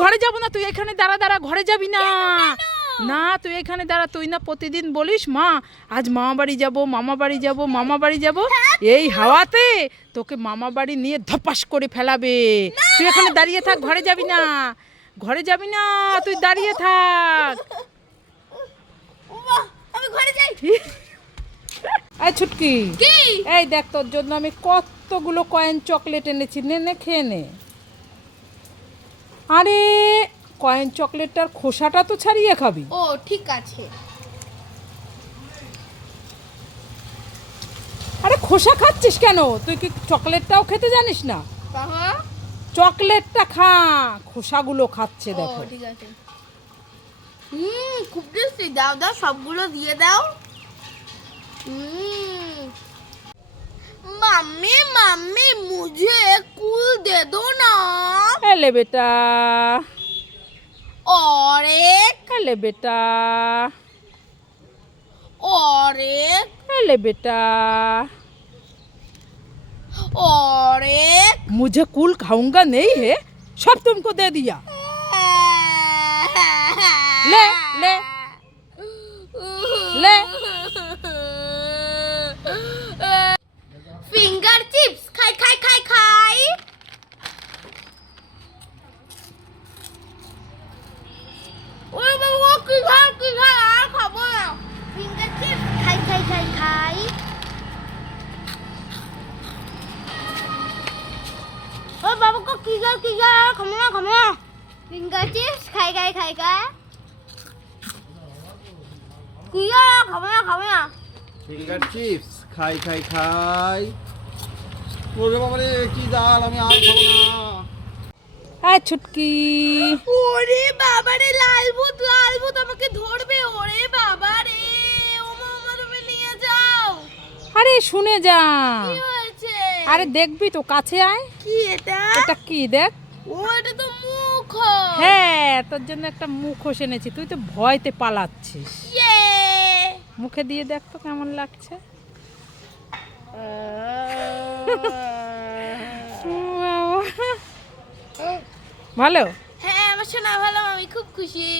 ঘরে যাব না তুই এখানে দাঁড়া দাঁড়া ঘরে যাবি না। না তুই এখানে দাঁড়া তুই না প্রতিদিন বলিস মা আজ মামা বাড়ি যাব মামা বাড়ি যাব মামা বাড়ি যাব। এই হাওয়াতে তোকে মামা বাড়ি নিয়ে ধপাস করে ফেলাবে। তুই এখানে দাঁড়িয়ে থাক ঘরে যাবি না। ঘরে যাবি না তুই দাঁড়িয়ে থাক। এই ছুটকি এই দেখ তোর জন্য আমি কতগুলো কয়েন চকলেট এনেছি নে নে খেয়ে নে। আরে কয়েন চকলেটটার খোসাটা তো ছাড়িয়ে খাবি। ও ঠিক আছে। আরে খোসা খাচ্ছিস কেন? তুই কি চকলেটটাও খেতে জানিস না? চকলেটটা খা খোসাগুলো খাচ্ছে দেখো। ঠিক আছে। হুম খুব টেস্টি। দাও দাও সবগুলো দিয়ে দাও। হুম। মাম্মি মাম্মি মুঝে না এলে বেটা और एक এলে বেটা और एक এলে বেটা और एक मुझे कुल खाऊंगा नहीं है सब तुमको दे दिया ले ले ले খাই খাই ও বাবা কো কি খাই কি আর খাব না না ফিঙ্গার চিপস খাই খাই খাই খাই কি আর খাব না খাব না ফিঙ্গার চিপস খাই খাই খাই ওরে বাবা রে কি জাল আমি আর খাব না আয় ছুটকি ওরে বাবা রে লাল ভূত লাল শুনে যা। আরে দেখবি তো কাছে আয়। কি এটা? এটা কি দেখ। ও এটা তো মুখ হ্যাঁ তোর জন্য একটা মুখোশ এনেছি। তুই তো ভয়তে পালাচ্ছিস। ইয়ে! মুখে দিয়ে দেখ তো কেমন লাগছে। ভালো? হ্যাঁ আমার শোনা ভালো আমি খুব খুশি।